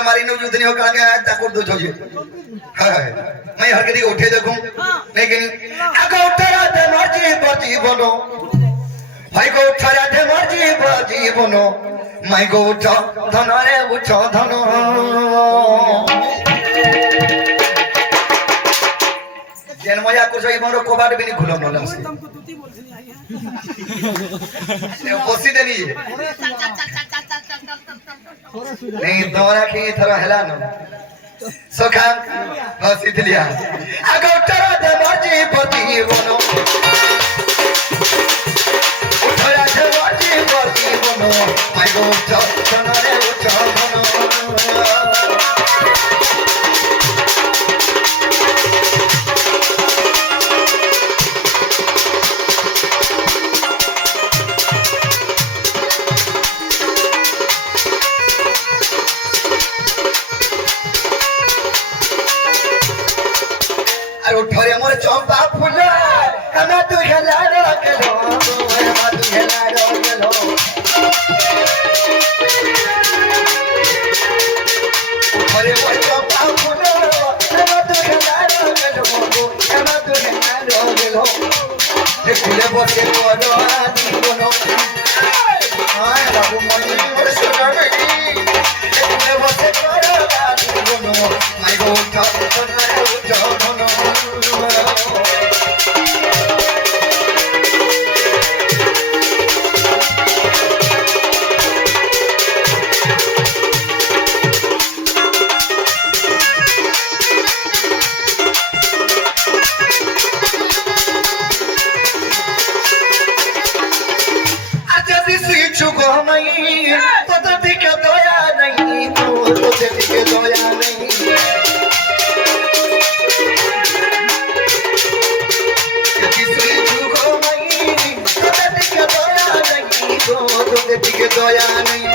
मारी नो जुतनी हो कांगे ताकुर दो छोजे हाय मैं हर कदी उठे देखूं लेकिन आगो उठरा दे मर्जी बजी बनो भाई को उठरा दे मर्जी बजी बनो मैं को उठो धनो रे उठो धनो जेन मजा कुछ ही मोरो कोबाड़ भी नहीं खुलो नला से बसी देनी नहीं तोरा की थरा हला न सखा बस इतलिया आगो उठरा दे मर्जी बजी बनो उठरा दे मर्जी बजी बनो मैं को उठो धनो रे उठो धनो उठरे मोर चंपा फूल हम तू खेला रखलो हम तू खेला रखलो उठरे मोर चंपा फूल हम तू खेला रखलो हम तू खेला रखलो ए फूले बसे कोरो आदि बनो हाय बाबू मनी मोर सोना बेटी ए फूले बसे कोरो आदि बनो माय गो उठो उठो बनो दया नहीं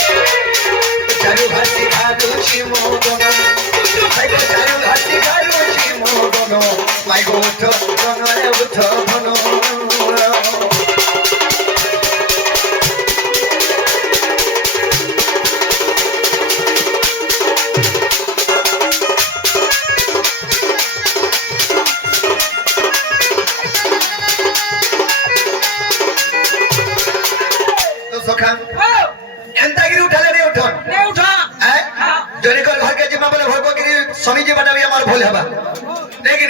चारू भासी खालू छी मोदनो भाई को चारू भासी खालू छी मोदनो माय गो उठो धनो रे उठो धनो तो सखा स्वामी जी बना भी हमार भूल हबा लेकिन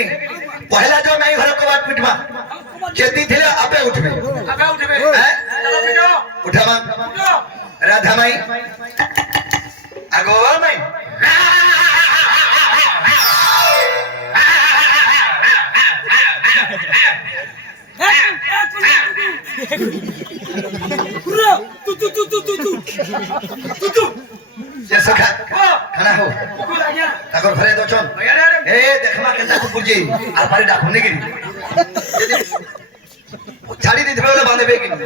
पहला जो मैं घर को बात पिटवा खेती थिले आपे उठबे हैं उठावा राधा माई आगो माई तू ये सखा खाना हो ताकर घरे दोचन ए देखमा केता को पुजी आर पारे डाको ने गिरी यदि छाड़ी दी धबे बांधे बे गिरी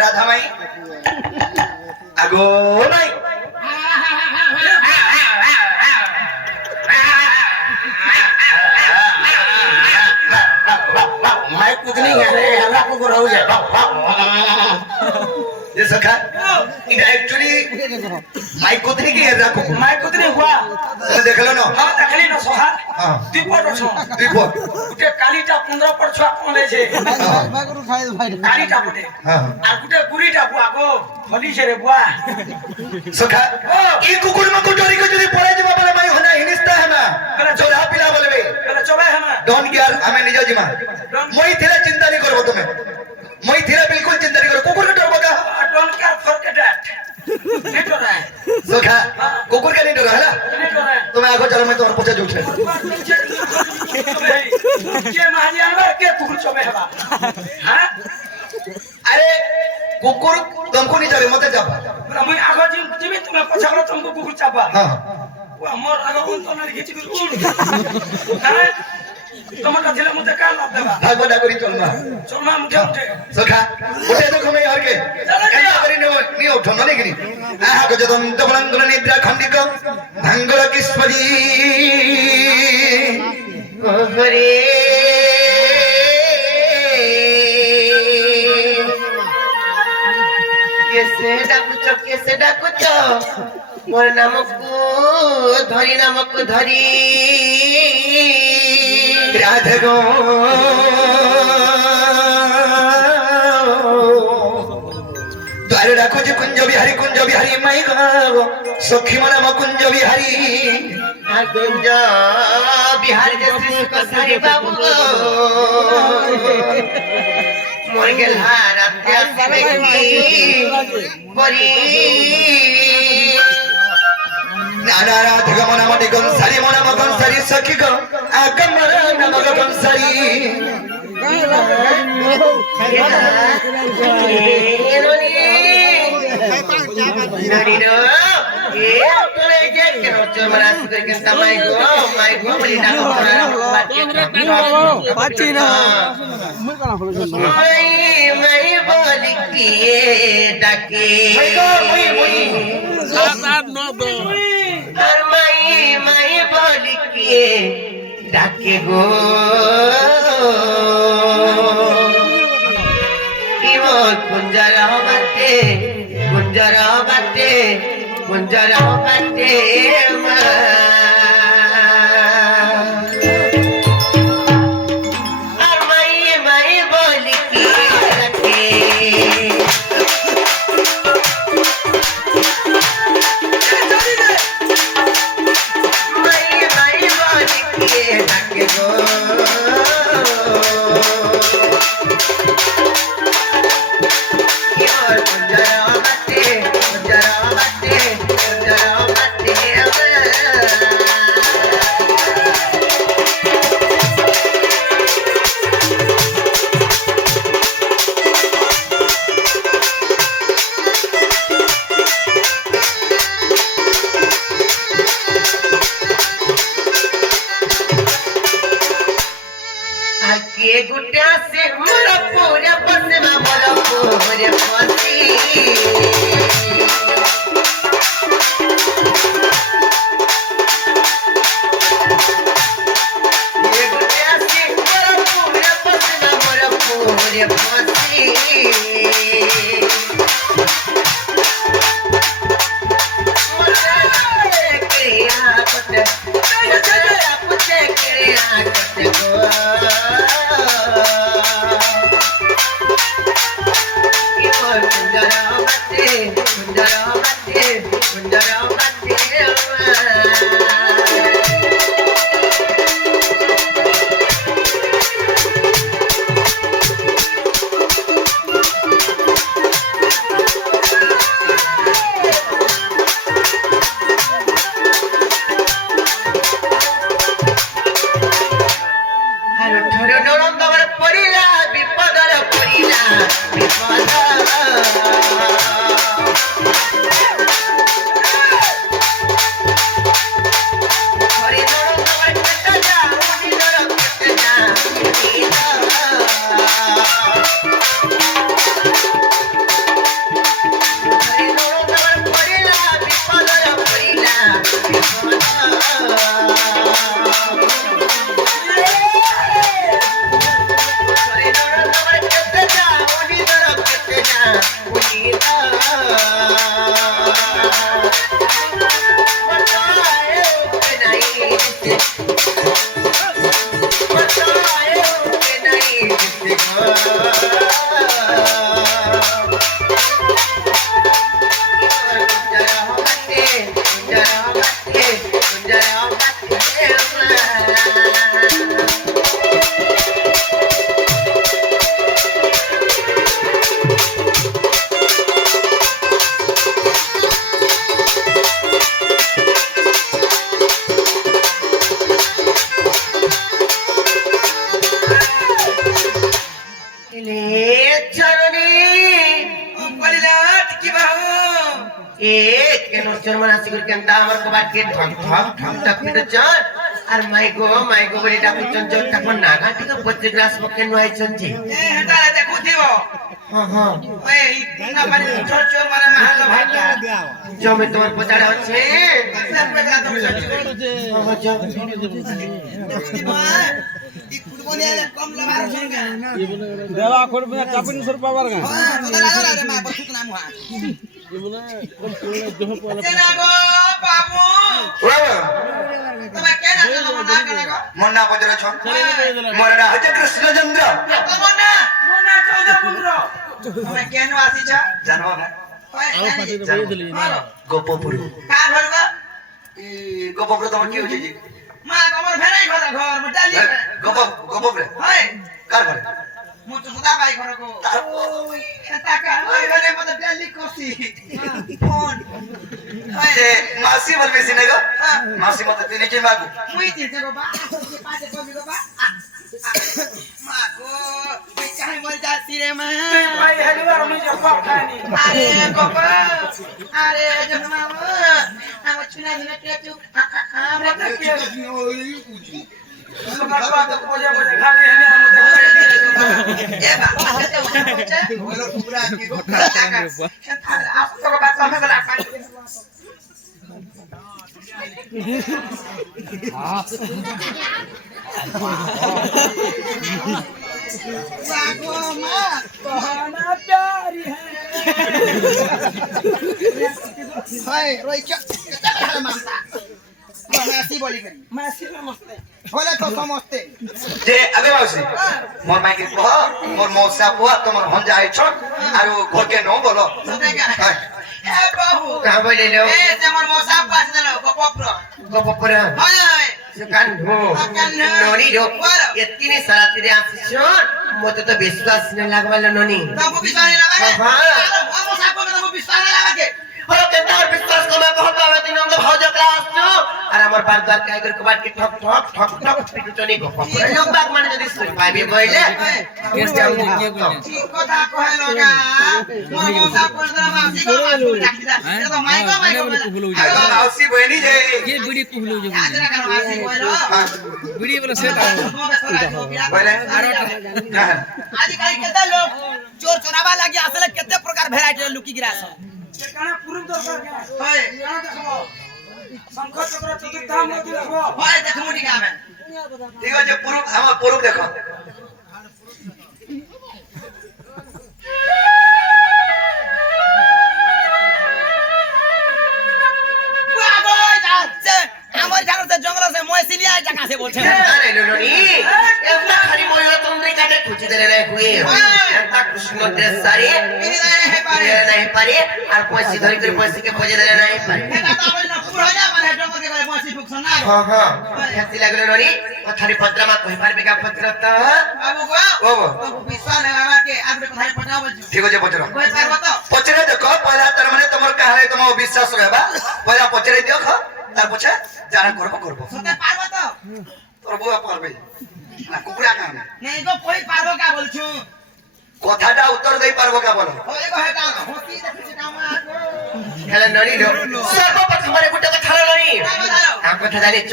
राधा माई आगो माई मैं कुछ नहीं है रे हमरा को रहू जाए ये सखा इन एक्चुअली माइक कुतनी की हेरा को माइक कुतनी हुआ देख लो ना हां देखली ना सोहा हां दीपट छो दीपट गुटे कालीटा 15 पर छुआ कोले छे बागरु खाइ भाई कालीटा गुटे हां आ गुटे गुरीटा बुआ को फली छे रे बुआ सखा ई कुकुर में कुटोरी को जदी पड़े जबा बोले माई होना हिनिस्ता है ना चोरा पिला बोलबे चोबे हम डोंट केयर हमें निजो जिमा मोई थिले चिंता नहीं करबो तुम्हें मोई थिले बिल्कुल चिंता नहीं करो कुकुर के डर बगा डोंट केयर फॉर कैट नहीं डर है सखा कुकुर के नहीं डर है ना तुम्हें आगो चलो मैं तुम्हारे पीछे जोछ के मारी अनवर के कुकुर चोबे हवा हां अरे कुकुर तुमको नहीं जाबे मत जाबा মুই আগ জিমি তুমি পছাড় তুমি কুকুর চাপা হ্যাঁ ও আমার আগ তো না রেখেছি হ্যাঁ তোমার কাছে মুঝে কাল লাভ দেবা ভাগবটা করি চলমা চলমা মুঠে মুঠে সখা উঠে দেখো মেয়ে হরকে কান্না করি নিয়ে উঠো না নাকি আহা গজদম তবলঙ্গল নিদ্রা খণ্ডিক ভাঙ্গল কিস্পরি হরে কেসে ডাকুছ মোর নামকু ধরি রাধে গো দ্বারে ডাকো যে কুঞ্জ বিহারী মাই গো সখী মনে কুঞ্জ বিহারী কুঞ্জ বিহার কসারি বাবু মোর গেলা রাতে আসবে কি করি নানা রাধে গো মনা মনি গনসারি মনা গনসারি সখী গো আকমর নাম গনসারি পাচ্ছি না ডাকে মাই বলিকে ডাকে গো কুঞ্জর বাটে আর মাই বলিকে ডাকে गुटे से मोर पूरे बसमा मोर पूरे बसी ये गुटे से मोर पूरे बसमा मोर पूरे बसी এ কেন চরমান আসি করে কেনতা আমার কবাট কে ঠক ঠক ঠক ঠক পিটছন আর মাই গো বলি ডাকুছন যে তখন নাগা ঠিক 25 গ্লাস পকে নয় চনজি এটা দেখু দিব হ্যাঁ এই না পানি চোর চোর মানে মারলো ভাইটা জমি তোমার পচাড়া হচ্ছে দেওয়া করবে না চাপিন সর পাবার গা মন্না পজর ছ মরনা হচ্ছে কৃষ্ণচন্দ্র কেন আসিছ জানো না গোপপুর গোপপুর তোমার কি হচ্ছে মা কমর ভেড়াই ঘর ঘর মটালি গোপপুর কার ঘরে মু তো সুদা ভাই ঘর কো ওই টাকা ওই ঘরে মতে ডালি কসি ফোন মাসি বলবে সিনে গো মাসি মতে তিনি কি মাগু মুই দিতে গো বা পাতে কবি গো বা মা গো এই চাই মর যাসি রে মা ভাই হেলুয়ার মুই জব খানি আরে বাবা আরে জমা আমা চুনা দিনা টেটু আমরা তো কে ওই উজি সবার বাত পজা পজা খালি হেনে আমাদের এ বাবা তে ওটা ওলো পুরা কি গো টাকা আপ তো বাত সামনে গলা খাই सागो मां कहना प्यारी है हाय रोई क्या कितना मानता मैसी बोली करी मैसी में मस्त बोले तो समझते जे अबे माउसी मोर माई के कह मोर मौसा बुआ तुम हम जाई छ आरो घर के नो बोलो ए बाबू कहां बोले लो ए से मोर मौसा पास देलो गोपपुर हाय हाय सुकान हो नोनी रो इतनी सारा तेरे आशीषों मुझे तो विश्वास नहीं लगवाला नोनी तब विश्वास नहीं लगा हाँ मौसा को तब विश्वास नहीं लगा के और कहता है विश्वास को मैं कहता हूँ तीनों को भाव जो क्लास जो और हमारे बार बार क्या कर कबाड़ के ठक ठक ठक ठक पिटू तो नहीं गोपपुर लोग बाग माने जो दिस पाई भी बोले केस जाऊ ये बोले ठीक কথা কহে লগা মোর মৌসা পড়দরা মাসি গো মাসি ডাকি দা এটা তো মাইকো आरो माउसी बहनी जे ये बड़ी कुहलो जो আজরা কেন মাসি কইলো बड़ी बोले से बोले कहां आजकल केते लोग चोर चोराबा लागि आसले केते प्रकार भेराइटी लुकी गिरास के काना पुरुष दरकार के होय काना देखबो शंख चक्र चतुर्धाम मोती देखबो होय देखमु नी कामे ठीक है जे पुरुष हम पुरुष देखो আমার জানো তো জঙ্গল से ময়সিলিয়া জায়গা से बोलছে अरे नोनी इतना खाली मोयो तुमने काटे कुछ देर रहे हुए इतना कृष्ण ड्रेस सारी नहीं पारे और पैसे धरी कर पैसे के खोजे दे नहीं पारे এটা তো আমার না পুরা না মানে জঙ্গল के ময়সি ফুকছ না हाँ हाँ ऐसी लग रही नोनी और थारी पत्रा में कोई बार भी का पत्रा तो बाबू गो बाबू बाबू विश्वास है बाबा के आगे पढ़ाई पढ़ाओ बच्चों ठीक है जे पचरा कोई पार बताओ पचरे देखो पहला तर माने तुमर कहाले तुम विश्वास रहबा पहला पचरे दियो ख तार पछे जाना करबो सते पार बताओ তোর বুয়া পারবে না কুকুরা কাম नहीं गो कोई पारबो का बोलछु কথাটা উত্তর দেই পারবো কা বলো होए गो है का होती देखि काम आगो हेलो नोनी लो सब पर हमारे गुटे का थाला नोनी आप कथा जानी छ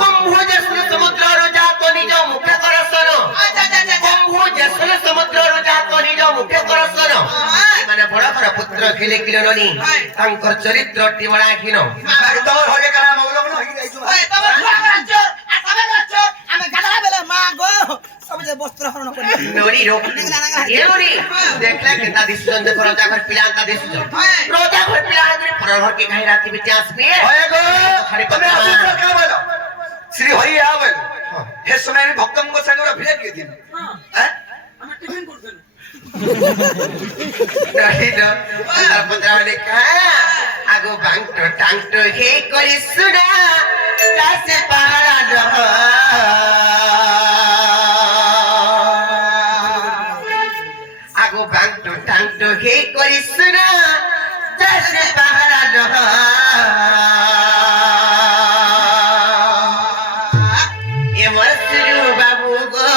कुंभ जैसे समुद्र रो जा तो निजो मुखे करसनो अच्छा अच्छा अच्छा कुंभ जैसे समुद्र रो जा तो निजो मुखे करसनो माने बड़ा बड़ा पुत्र खेले किलो नोनी तांकर चरित्र टिमणा खिनो আর তোর হগে কানা মৌলম ন হই যাইছো ओए तबर छुआ चोर आ तबर चोर हमें गाला बेले मां गो सब जे वस्त्र हरण कर नोनी रो ये नोनी देखले कितना दिसन देखो राजा घर पिलांता दिसन राजा घर पिलांता पर घर के कहीं रात में इतिहास में হয়ে গো তুমি আসুছ কা বলো শ্রী হরি আবেল হে সময় আমি ভক্তঙ্গ সঙ্গে ভিড়ে গিয়ে দিন হ্যাঁ हमें टिफिन करते नहीं रो अंदर पत्रा लिखा आगो बांगटो टांगटो हे करी सुना कैसे पहाड़ा रहा आगो बांगटो टांगटो हे करी सुना कैसे पहाड़ा रहा ये मसरू बाबू गो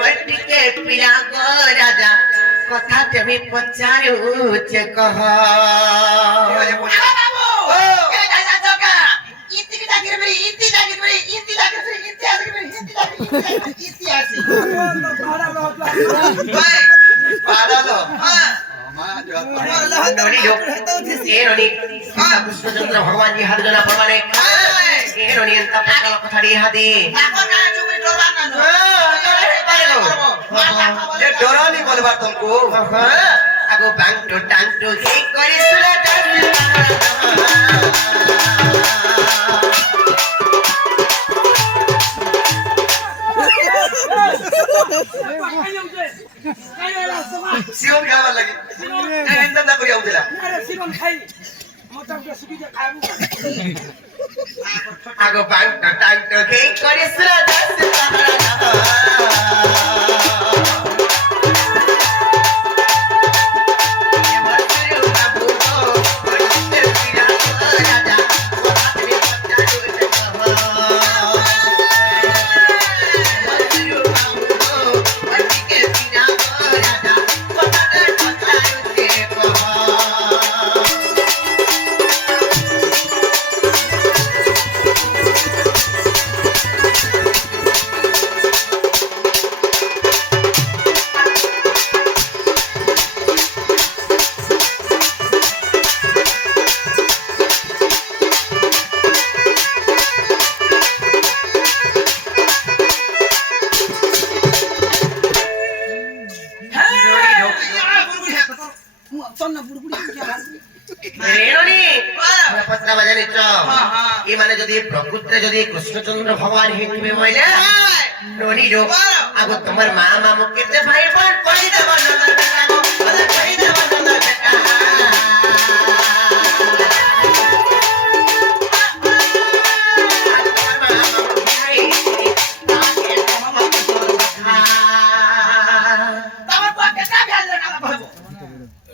मट्टी के पिला गो राजा कथा ते ବି ପଚାରୁଛେ କହ কৃষ্ণচন্দ্র ভগবান জি হাত জনা পরমানে কথাটি হাতে ডরানি বলবার তোমাকে আগো বাংটো টাংটো কে করিছিল সিওন খাবার লাগি এন্তা করি আউছিলা আগো বাংটো টাংটো কে করিছিল মানে যদি প্রকৃতিতে যদি কৃষ্ণচন্দ্র ভগবান হেঁটবে বলে ননি রোগ আগো তোমার মা মামু কেতে ভাই বোন কই দেব নন্দন বেটা গো ওদের কই দেব নন্দন বেটা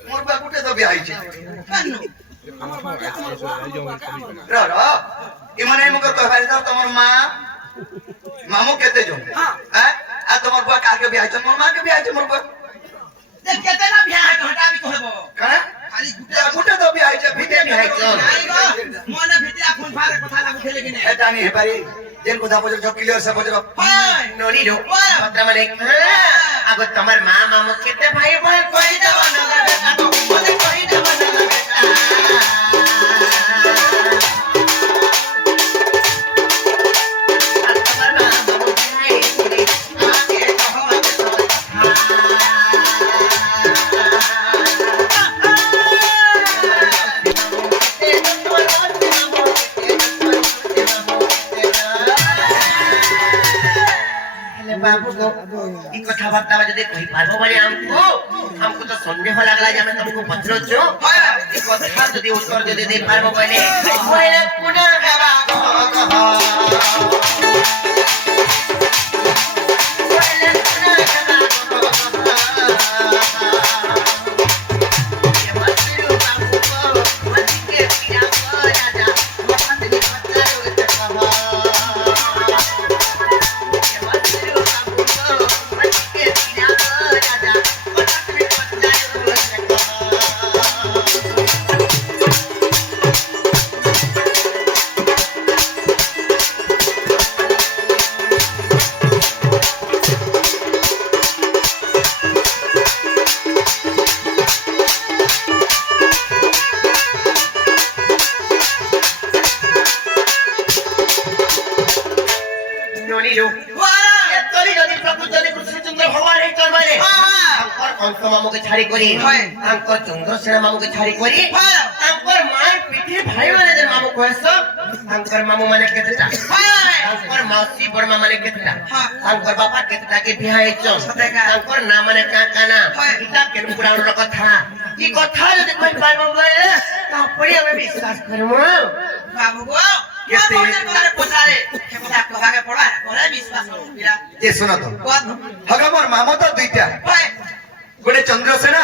মোর বা গুটে তো বিয়া হইছে ইমানে মুখর কইবারে দাও তোমার মা মামু কেতে জন হ্যাঁ আর তোমার বুয়া কাকে বিয়া হইছে মোর মাকে বিয়া হইছে মোর বুয়া কেতে না বিয়া হটা আমি কইব কানা খালি গুটে তো বিয়া হইছে ভিতে বিয়া হইছে মনে ভিতরে ফোন ফারে কথা লাগু খেলে কিনে এটা নি হেপারি যেন কথা বলছ ক্লিয়ার সে বলছ হয় ননি রোগ পত্র মানে আগো তোমার মা মামু কেতে ভাই বোন কই দেব নন্দন বেটা গো ওদের কই দেব নন্দন বেটা बाबू को ई कथाबार्ता যদি কই পারবো বলে हमको तो संदेह लागला যে আমি तुमको पत्रोचो ई কথা যদি উত্তর যদি দে পারবো বলে কইলে কোনা হেবা কইলে কোনা হেবা ये मसरू बाबू को मत के पिया को राजा मोहन दी पत्रो ते कहा মামুকে ছাড়ি করি আঙ্কর চন্দ্রসেনা মামুকে ছাড়ি করি আঙ্কর মায়ের পিঠে ভাই মানে যে মামু কয়েছ আঙ্কর মামু মানে কেতেটা আঙ্কর মাউসি বড়মা মানে কেতেটা আঙ্কর বাপা কেতেটাকে বিয়া হইছ আঙ্কর না মানে কাকা না এটা কেন পুরানোর কথা কি কথা যদি কই পারবো বলে তারপরে আমি বিশ্বাস করব বাবু গো কেতে তোরে পছারে কে কথা কহাকে পড়া করে বিশ্বাস করব যে শোনো তো হগা মোর মামা তো দুইটা হয় গোটে চন্দ্রসেনা